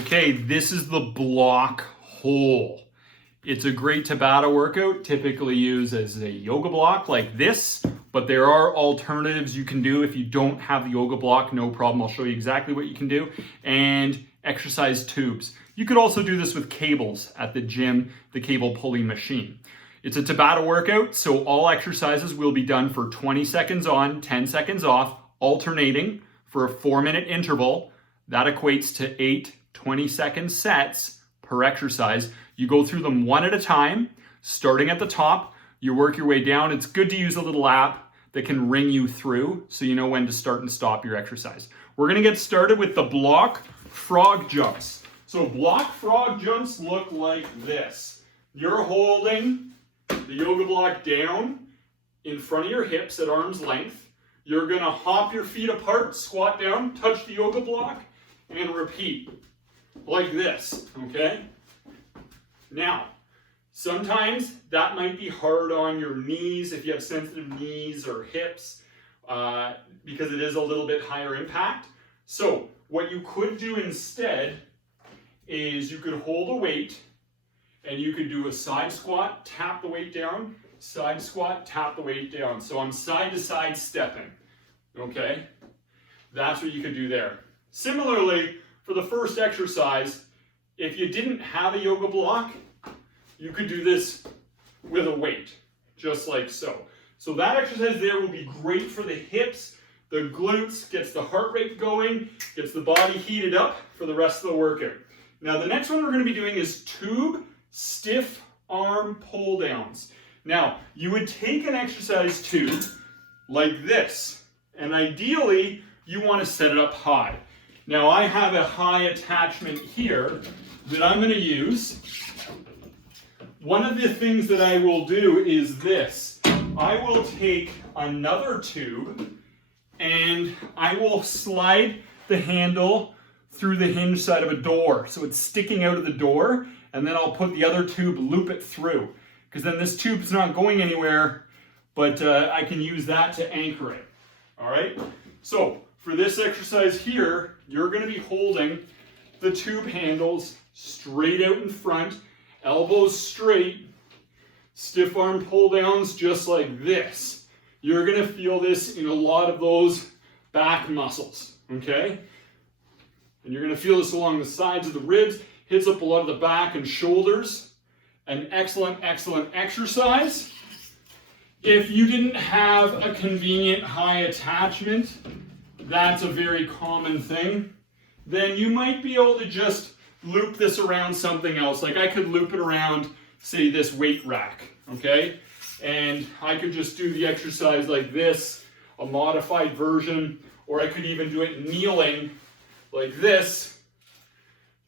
Okay, this is the block hole. It's a great Tabata workout, typically used as a yoga block like this, but there are alternatives you can do if you don't have the yoga block, no problem. I'll show you exactly what you can do. And exercise tubes. You could also do this with cables at the gym, the cable pulley machine. It's a Tabata workout, so all exercises will be done for 20 seconds on, 10 seconds off, alternating for a 4-minute interval. That equates to 8 20-second sets per exercise. You go through them one at a time, starting at the top. You work your way down. It's good to use a little app that can ring you through so you know when to start and stop your exercise. We're going to get started with the block frog jumps. So block frog jumps look like this. You're holding the yoga block down in front of your hips at arm's length. You're going to hop your feet apart, squat down, touch the yoga block, and repeat like this, okay? Now, sometimes that might be hard on your knees if you have sensitive knees or hips because it is a little bit higher impact. So what you could do instead is you could hold a weight and you could do a side squat, tap the weight down, side squat, tap the weight down. So I'm side to side stepping, okay? That's what you could do there. Similarly, for the first exercise, if you didn't have a yoga block, you could do this with a weight, just like so. So that exercise there will be great for the hips, the glutes, gets the heart rate going, gets the body heated up for the rest of the workout. Now the next one we're going to be doing is tube stiff arm pull downs. Now you would take an exercise tube like this, and ideally you want to set it up high. Now I have a high attachment here that I'm going to use. One of the things that I will do is this. I will take another tube and I will slide the handle through the hinge side of a door. So it's sticking out of the door, and then I'll put the other tube, loop it through. Because then this tube's not going anywhere, but I can use that to anchor it. All right? So for this exercise here, you're going to be holding the tube handles straight out in front, elbows straight, stiff arm pull downs just like this. You're going to feel this in a lot of those back muscles, okay? And you're going to feel this along the sides of the ribs, hits up a lot of the back and shoulders. An excellent, excellent exercise. If you didn't have a convenient high attachment, that's a very common thing, then you might be able to just loop this around something else. Like I could loop it around, say, this weight rack, okay? And I could just do the exercise like this, a modified version, or I could even do it kneeling like this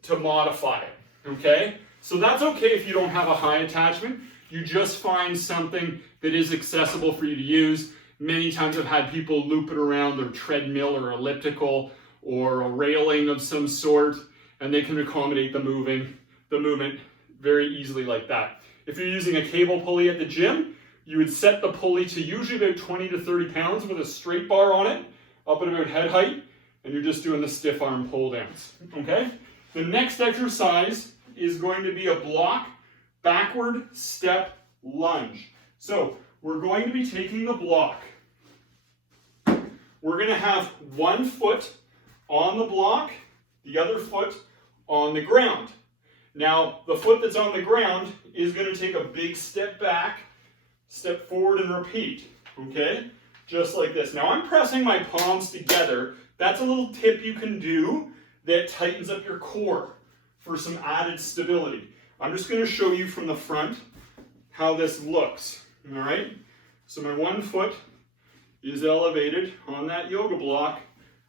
to modify it, okay? So that's okay if you don't have a high attachment. You just find something that is accessible for you to use. Many times I've had people loop it around their treadmill or elliptical or a railing of some sort, and they can accommodate the movement very easily like that. If you're using a cable pulley at the gym, you would set the pulley to usually about 20 to 30 pounds with a straight bar on it, up at about head height, and you're just doing the stiff arm pull downs, okay? The next exercise is going to be a block backward step lunge. So we're going to be taking the block. We're going to have one foot on the block, the other foot on the ground. Now, the foot that's on the ground is going to take a big step back, step forward and repeat, okay? Just like this. Now, I'm pressing my palms together. That's a little tip you can do that tightens up your core for some added stability. I'm just going to show you from the front how this looks, all right? So my one foot is elevated on that yoga block.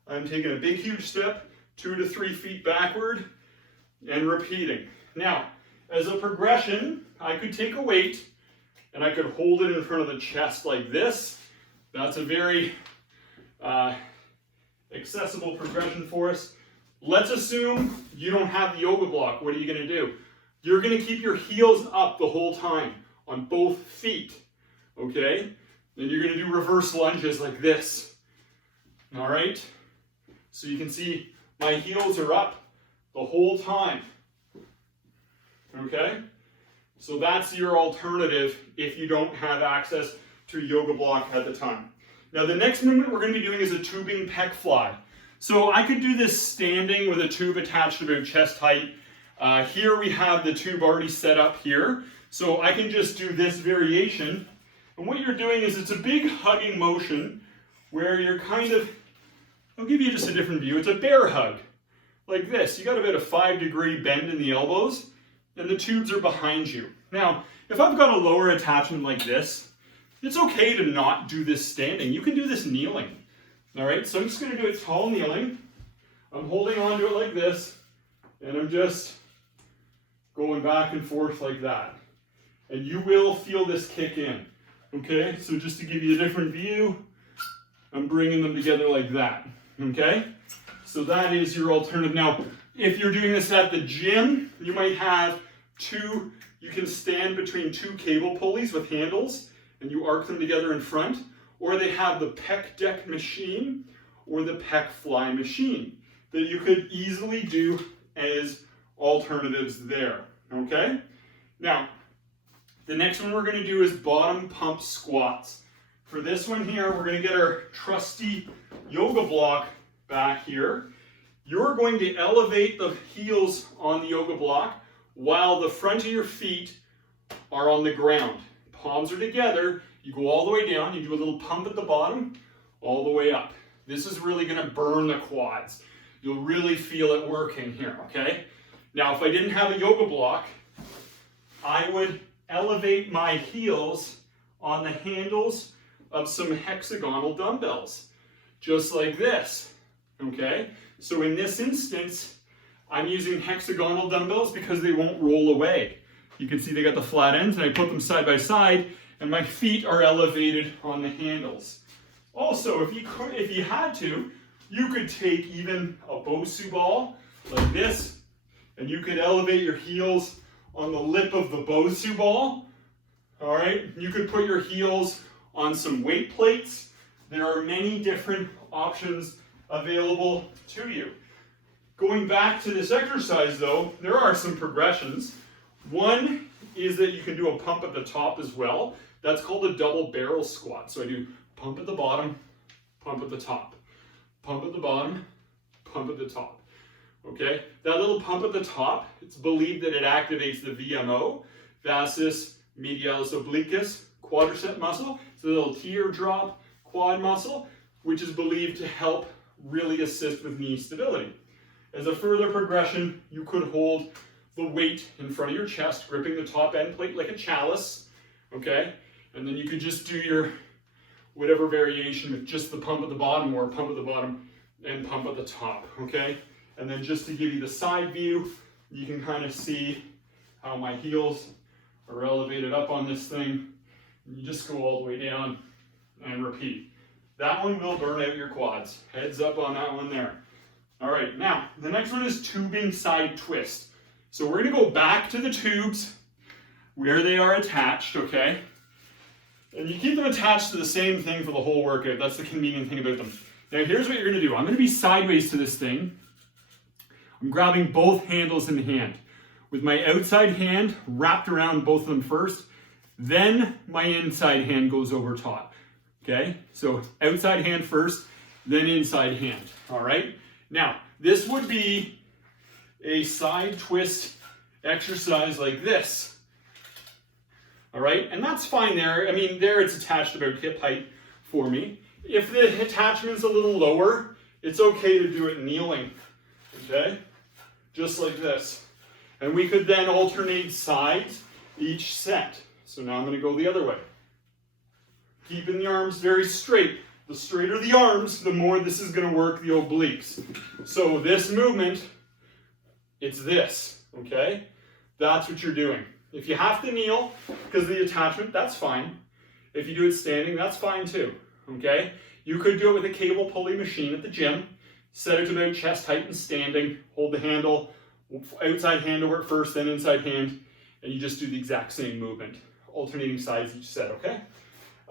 I'm taking a big, huge step, 2 to 3 feet backward, and repeating. Now, as a progression, I could take a weight, and I could hold it in front of the chest like this. That's a very accessible progression for us. Let's assume you don't have the yoga block. What are you going to do? You're going to keep your heels up the whole time on both feet, okay? Then you're going to do reverse lunges like this, all right? So you can see my heels are up, the whole time. Okay? So that's your alternative if you don't have access to a yoga block at the time. Now the next movement we're going to be doing is a tubing pec fly. So I could do this standing with a tube attached to about chest height. Here we have the tube already set up here. So I can just do this variation. And what you're doing is it's a big hugging motion where you're kind of, I'll give you just a different view. It's a bear hug, like this. You got about a 5-degree bend in the elbows, and the tubes are behind you. Now, if I've got a lower attachment like this, it's okay to not do this standing. You can do this kneeling. All right, so I'm just going to do it tall kneeling. I'm holding on to it like this, and I'm just going back and forth like that. And you will feel this kick in. Okay, so just to give you a different view, I'm bringing them together like that. Okay, so that is your alternative. Now, if you're doing this at the gym, you might have you can stand between two cable pulleys with handles, and you arc them together in front, or they have the pec deck machine or the pec fly machine that you could easily do as alternatives there. Okay, now the next one we're going to do is bottom pump squats. For this one here, we're going to get our trusty yoga block back here. You're going to elevate the heels on the yoga block while the front of your feet are on the ground. Palms are together. You go all the way down. You do a little pump at the bottom, all the way up. This is really going to burn the quads. You'll really feel it working here, okay? Now, if I didn't have a yoga block, I would elevate my heels on the handles of some hexagonal dumbbells, just like this, okay? So in this instance, I'm using hexagonal dumbbells because they won't roll away. You can see they got the flat ends, and I put them side by side, and my feet are elevated on the handles. Also, if you had to, you could take even a Bosu ball like this, and you could elevate your heels on the lip of the Bosu ball. All right, you could put your heels on some weight plates. There are many different options available to you. Going back to this exercise though, there are some progressions. One is that you can do a pump at the top as well. That's called a double barrel squat. So I do pump at the bottom, pump at the top, pump at the bottom, pump at the top. Okay, that little pump at the top, it's believed that it activates the VMO, vastus medialis obliquus quadricep muscle. It's a little teardrop quad muscle, which is believed to help really assist with knee stability. As a further progression, you could hold the weight in front of your chest, gripping the top end plate like a chalice, okay? And then you could just do your whatever variation with just the pump at the bottom or pump at the bottom and pump at the top, okay? And then just to give you the side view, you can kind of see how my heels are elevated up on this thing. You just go all the way down and repeat. That one will burn out your quads. Heads up on that one there. All right, now the next one is tubing side twist. So we're gonna go back to the tubes where they are attached, okay? And you keep them attached to the same thing for the whole workout. That's the convenient thing about them. Now here's what you're gonna do. I'm gonna be sideways to this thing. I'm grabbing both handles in hand with my outside hand wrapped around both of them first, then my inside hand goes over top, okay? So outside hand first, then inside hand, all right? Now, this would be a side twist exercise like this, all right? And that's fine there. I mean, there it's attached about hip height for me. If the attachment's a little lower, it's okay to do it kneeling, okay? Just like this. And we could then alternate sides each set. So now I'm going to go the other way. Keeping the arms very straight. The straighter the arms, the more this is going to work the obliques. So this movement, it's this, okay? That's what you're doing. If you have to kneel because of the attachment, that's fine. If you do it standing, that's fine too, okay? You could do it with a cable pulley machine at the gym. Set it to about chest height and standing. Hold the handle, outside hand over it first, then inside hand, and you just do the exact same movement, alternating sides each set, okay?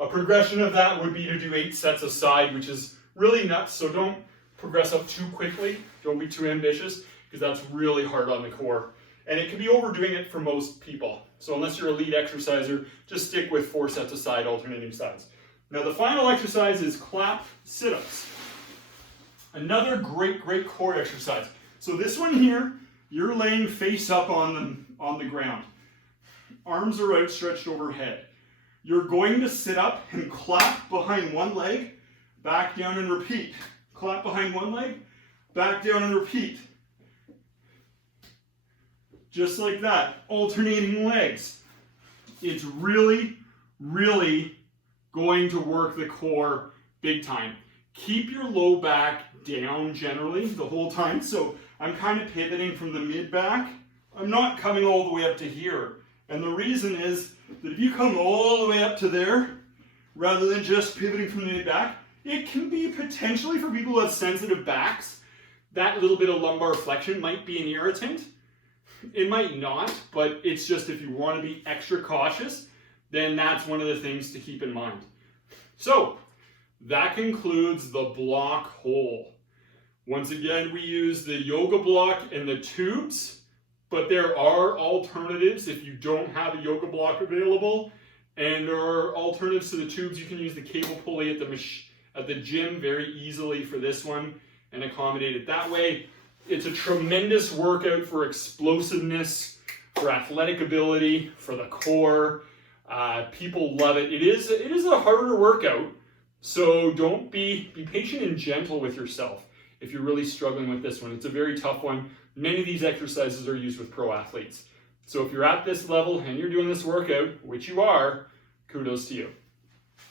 A progression of that would be to do 8 sets a side, which is really nuts, so don't progress up too quickly. Don't be too ambitious. because that's really hard on the core. And it can be overdoing it for most people. So unless you're a lead exerciser, just stick with 4 sets of side alternating sides. Now the final exercise is clap sit-ups. Another great core exercise. So this one here, you're laying face up on the ground. Arms are outstretched overhead. You're going to sit up and clap behind one leg, back down and repeat. Clap behind one leg, back down and repeat. Just like that, alternating legs. It's really going to work the core big time. Keep your low back down generally the whole time. So I'm kind of pivoting from the mid back. I'm not coming all the way up to here. And the reason is that if you come all the way up to there, rather than just pivoting from the mid back, it can be potentially, for people who have sensitive backs, that little bit of lumbar flexion might be an irritant. It might not, but it's just if you want to be extra cautious, then that's one of the things to keep in mind. So that concludes the block hole. Once again, we use the yoga block and the tubes, but there are alternatives if you don't have a yoga block available, and there are alternatives to the tubes. You can use the cable pulley at the gym very easily for this one and accommodate it that way. It's a tremendous workout for explosiveness, for athletic ability, for the core. People love it. It is a harder workout, so don't be patient and gentle with yourself if you're really struggling with this one. It's a very tough one. Many of these exercises are used with pro athletes. So if you're at this level and you're doing this workout, which you are, kudos to you.